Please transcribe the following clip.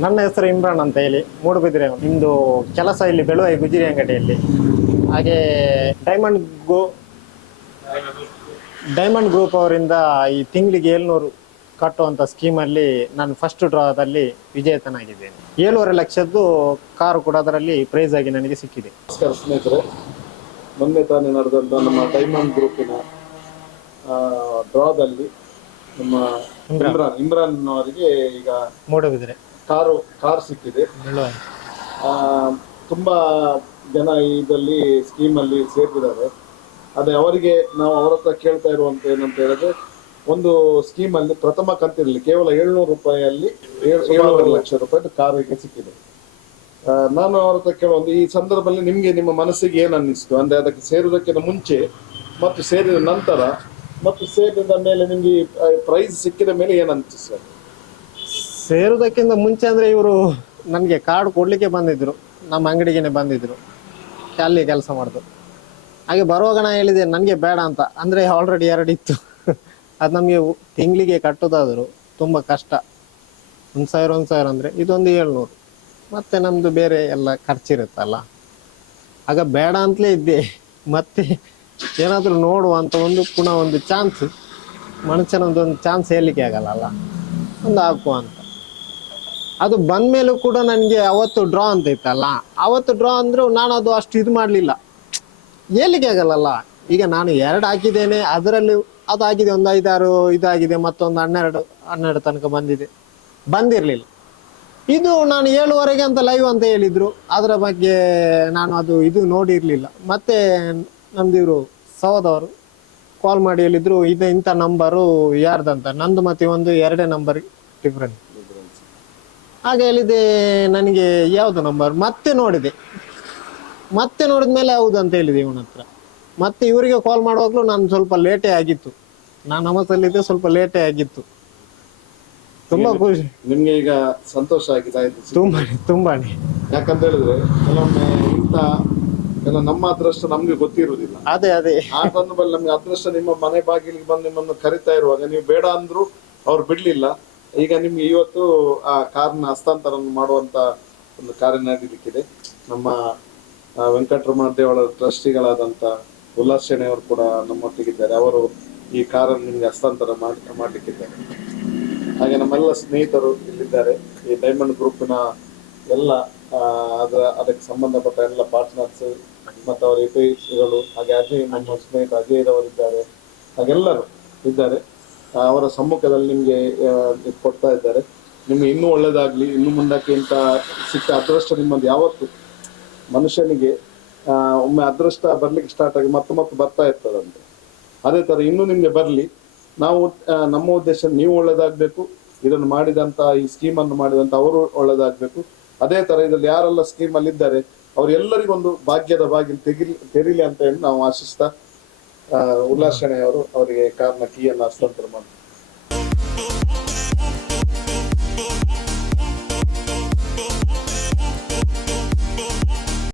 ನನ್ನ ಹೆಸರು ಇಮ್ರಾನ್ ಅಂತ ಹೇಳಿ, ಮೂಡುಬಿದಿರೆ. ನಿಮ್ಮದು ಕೆಲಸ ಇಲ್ಲಿ ಬೆಳುವಾಯಿ ಗುಜಿರಿ ಅಂಗಡಿಯಲ್ಲಿ. ಹಾಗೆ ಡೈಮಂಡ್ ಗೋ ಡೈಮಂಡ್ ಗ್ರೂಪ್ ಅವರಿಂದ ಈ ತಿಂಗಳಿಗೆ 700 ಕಟ್ಟುವಂಥ ಸ್ಕೀಮಲ್ಲಿ ನಾನು ಫಸ್ಟ್ ಡ್ರಾದಲ್ಲಿ ವಿಜೇತನಾಗಿದ್ದೇನೆ. 7.5 ಲಕ್ಷದ್ದು ಕಾರು ಕೂಡ ಅದರಲ್ಲಿ ಪ್ರೈಸ್ ಆಗಿ ನನಗೆ ಸಿಕ್ಕಿದೆ. ನಮಸ್ಕಾರ ಸ್ನೇಹಿತರೆ, ಮೊನ್ನೆ ತಾನೇ ನಡೆದಂಥ ನಮ್ಮ ಡೈಮಂಡ್ ಗ್ರೂಪಿನ ಡ್ರಾದಲ್ಲಿ ನಮ್ಮ ಇಮ್ರಾನ್ ಅವರಿಗೆ ಈಗ ಮೂಡುಬಿದಿರೆ ಕಾರ್ ಸಿಕ್ಕಿದೆ. ಬೆಳುವಾಯಿ ತುಂಬಾ ಜನ ಇದರಲ್ಲಿ ಸ್ಕೀಮಲ್ಲಿ ಸೇರಿದ್ದಾರೆ. ಅದೇ ಅವರಿಗೆ ನಾವು ಅವರ ಹತ್ರ ಕೇಳ್ತಾ ಇರುವಂತ ಏನಂತ ಹೇಳಿದ್ರೆ, ಒಂದು ಸ್ಕೀಮಲ್ಲಿ ಪ್ರಥಮ ಕಂತಿನಲ್ಲಿ ಕೇವಲ 700 ರೂಪಾಯಿಯಲ್ಲಿ 7.5 ಲಕ್ಷ ರೂಪಾಯಿ ಕಾರಿಗೆ ಸಿಕ್ಕಿದೆ. ನಾನು ಅವರ ಹತ್ರ ಕೇಳುವ ಈ ಸಂದರ್ಭದಲ್ಲಿ ನಿಮ್ಗೆ ನಿಮ್ಮ ಮನಸ್ಸಿಗೆ ಏನ್ ಅನ್ನಿಸ್ತು, ಅಂದ್ರೆ ಅದಕ್ಕೆ ಸೇರುವುದಕ್ಕಿಂತ ಮುಂಚೆ ಮತ್ತು ಸೇರಿದ ನಂತರ ಮತ್ತು ಸೇರಿದ ಮೇಲೆ ನಿಮ್ಗೆ ಪ್ರೈಸ್ ಸಿಕ್ಕಿದ ಮೇಲೆ ಏನ್ ಅನಿಸ್ತು? ಸೇರುವುದಕ್ಕಿಂತ ಮುಂಚೆ ಅಂದರೆ ಇವರು ನನಗೆ ಕಾರ್ಡ್ ಕೊಡಲಿಕ್ಕೆ ಬಂದಿದ್ದರು, ನಮ್ಮ ಅಂಗಡಿಗೆ ಬಂದಿದ್ದರು, ಅಲ್ಲಿ ಕೆಲಸ ಮಾಡಿದ್ರು. ಹಾಗೆ ಬರುವಾಗ ನಾನು ಹೇಳಿದೆ ನನಗೆ ಬೇಡ ಅಂತ, ಅಂದರೆ ಆಲ್ರೆಡಿ 2 ಇತ್ತು. ಅದು ನಮಗೆ ತಿಂಗಳಿಗೆ ಕಟ್ಟೋದಾದರೂ ತುಂಬ ಕಷ್ಟ. 1,000 ಅಂದರೆ ಇದೊಂದು 700, ಮತ್ತು ನಮ್ಮದು ಬೇರೆ ಎಲ್ಲ ಖರ್ಚಿರುತ್ತಲ್ಲ. ಆಗ ಬೇಡ ಅಂತಲೇ ಇದ್ದೆ. ಮತ್ತೆ ಏನಾದರೂ ನೋಡುವಂಥ ಪುನಃ ಒಂದು ಚಾನ್ಸ್, ಮನುಷ್ಯನೊಂದೊಂದು ಚಾನ್ಸ್ ಹೇಳಲಿಕ್ಕೆ ಆಗಲ್ಲ, ಒಂದು ಹಾಕುವ ಅಂತ. ಅದು ಬಂದ ಮೇಲೂ ಕೂಡ ನನಗೆ ಅವತ್ತು ಡ್ರಾ ಅಂತ ಇತ್ತಲ್ಲ, ಅವತ್ತು ಡ್ರಾ ಅಂದರೂ ನಾನು ಅದು ಅಷ್ಟು ಇದು ಮಾಡಲಿಲ್ಲ, ಹೇಳಲಿಕ್ಕೆ ಆಗಲ್ಲ. ಈಗ ನಾನು 2 ಹಾಕಿದ್ದೇನೆ, ಅದರಲ್ಲಿ ಅದು ಆಗಿದೆ ಒಂದು 5-6 ಇದಾಗಿದೆ, ಮತ್ತೊಂದು 12 ತನಕ ಬಂದಿರಲಿಲ್ಲ. ಇದು ನಾನು 7ವರೆಗೆ ಅಂತ ಲೈವ್ ಅಂತ ಹೇಳಿದ್ರು, ಅದರ ಬಗ್ಗೆ ನಾನು ಅದು ಇದು ನೋಡಿರಲಿಲ್ಲ. ಮತ್ತೆ ನಮ್ದು ಇವರು ಸಹೋದವರು ಕಾಲ್ ಮಾಡಿ ಹೇಳಿದ್ರು, ಇದು ಇಂಥ ನಂಬರು ಯಾರ್ದಂತ. ನಂದು ಮತ್ತೆ ಒಂದು 2 ನಂಬರ್ ಡಿಫ್ರೆಂಟ್. ಹಾಗೆ ಹೇಳಿದೆ ನನಗೆ ಯಾವುದು ನಂಬರ್, ಮತ್ತೆ ನೋಡಿದ್ಮೇಲೆ ಹೌದು ಅಂತ ಹೇಳಿದೆ ಇವನ ಹತ್ರ. ಮತ್ತೆ ಇವರಿಗೆ ಕಾಲ್ ಮಾಡುವಾಗಲೂ ನಾನು ಸ್ವಲ್ಪ ಲೇಟೇ ಆಗಿತ್ತು, ನಾನು ನಮಸಲ್ಲಿದ್ದೆ, ಸ್ವಲ್ಪ ಲೇಟೇ ಆಗಿತ್ತು. ತುಂಬಾ ಖುಷಿ. ನಿಮ್ಗೆ ಈಗ ಸಂತೋಷ ಆಗಿದೆ? ತುಂಬಾನೇ. ಯಾಕಂತ ಹೇಳಿದ್ರೆ ಕೆಲವೊಮ್ಮೆ ಎಲ್ಲ ನಮ್ಮ ಅದೃಷ್ಟ ನಮ್ಗೆ ಗೊತ್ತಿರುವುದಿಲ್ಲ. ಅದೇ ಆ ಸಂದರ್ಭದಲ್ಲಿ ನಮ್ಗೆ ಅದೃಷ್ಟ ನಿಮ್ಮ ಮನೆ ಬಾಗಿಲಿಗೆ ಬಂದು ನಿಮ್ಮನ್ನು ಕರಿತಾ ಇರುವಾಗ ನೀವು ಬೇಡ ಅಂದ್ರು ಅವ್ರು ಬಿಡ್ಲಿಲ್ಲ. ಈಗ ನಿಮ್ಗೆ ಇವತ್ತು ಆ ಕಾರ್ನ ಹಸ್ತಾಂತರ ಮಾಡುವಂತ ಒಂದು ಕಾರ್ಯ ನಡೀಲಿಕ್ಕಿದೆ. ನಮ್ಮ ವೆಂಕಟರಮಣ ದೇವಳ ಟ್ರಸ್ಟಿಗಳಾದಂತ ಉಲ್ಲಾಸ್ ಶೆಣೆ ಅವರು ಕೂಡ ನಮ್ಮೊಟ್ಟಿಗಿದ್ದಾರೆ. ಅವರು ಈ ಕಾರನ್ನು ನಿಮ್ಗೆ ಹಸ್ತಾಂತರ ಮಾಡ್ಲಿಕ್ಕಿದ್ದಾರೆ. ಹಾಗೆ ನಮ್ಮೆಲ್ಲ ಸ್ನೇಹಿತರು ಇಲ್ಲಿದ್ದಾರೆ. ಈ ಡೈಮಂಡ್ ಗ್ರೂಪಿನ ಎಲ್ಲ ಅದಕ್ಕೆ ಸಂಬಂಧಪಟ್ಟ ಎಲ್ಲ ಪಾರ್ಟ್ನರ್ಸ್ ಮತ್ತು ಅವರ ಹಿತೈಷಿಗಳು, ಹಾಗೆ ಅಜಯ್, ನಮ್ಮ ಸ್ನೇಹಿತ ಅಜಯ್ ರವರಿದ್ದಾರೆ, ಹಾಗೆಲ್ಲರೂ ಇದ್ದಾರೆ. ಅವರ ಸಮ್ಮುಖದಲ್ಲಿ ನಿಮ್ಗೆ ಕೊಡ್ತಾ ಇದ್ದಾರೆ. ನಿಮ್ಗೆ ಇನ್ನೂ ಒಳ್ಳೇದಾಗ್ಲಿ. ಇನ್ನು ಮುಂದಕ್ಕೆ ಇಂತ ಸಿಕ್ಕ ಅದೃಷ್ಟ ನಿಮ್ಮದು ಯಾವತ್ತು ಮನುಷ್ಯನಿಗೆ ಒಮ್ಮೆ ಅದೃಷ್ಟ ಬರ್ಲಿಕ್ಕೆ ಸ್ಟಾರ್ಟ್ ಆಗಿ ಮತ್ತೆ ಬರ್ತಾ ಇರ್ತದಂತೆ. ಅದೇ ತರ ಇನ್ನೂ ನಿಮ್ಗೆ ಬರ್ಲಿ. ನಮ್ಮ ಉದ್ದೇಶ ನೀವು ಒಳ್ಳೇದಾಗ್ಬೇಕು, ಇದನ್ನು ಮಾಡಿದಂತ ಈ ಸ್ಕೀಮನ್ನು ಮಾಡಿದಂತ ಅವರು ಒಳ್ಳೇದಾಗ್ಬೇಕು. ಅದೇ ತರ ಇದ್ರಲ್ಲಿ ಯಾರೆಲ್ಲ ಸ್ಕೀಮ್ ಅಲ್ಲಿ ಇದ್ದಾರೆ ಅವರೆಲ್ಲರಿಗೊಂದು ಭಾಗ್ಯದ ಬಾಗಿಲು ತೆರೀಲಿ ಅಂತ ಹೇಳಿ ನಾವು ಆಶಿಸ್ತಾ ಉಲ್ಲಾಸ್ ಶೆಣೆ ಅವರು ಅವರಿಗೆ ಕಾರ್ನ ಕೀಯನ್ನು ಹಸ್ತಾಂತರ ಮಾಡ್ತಾರೆ.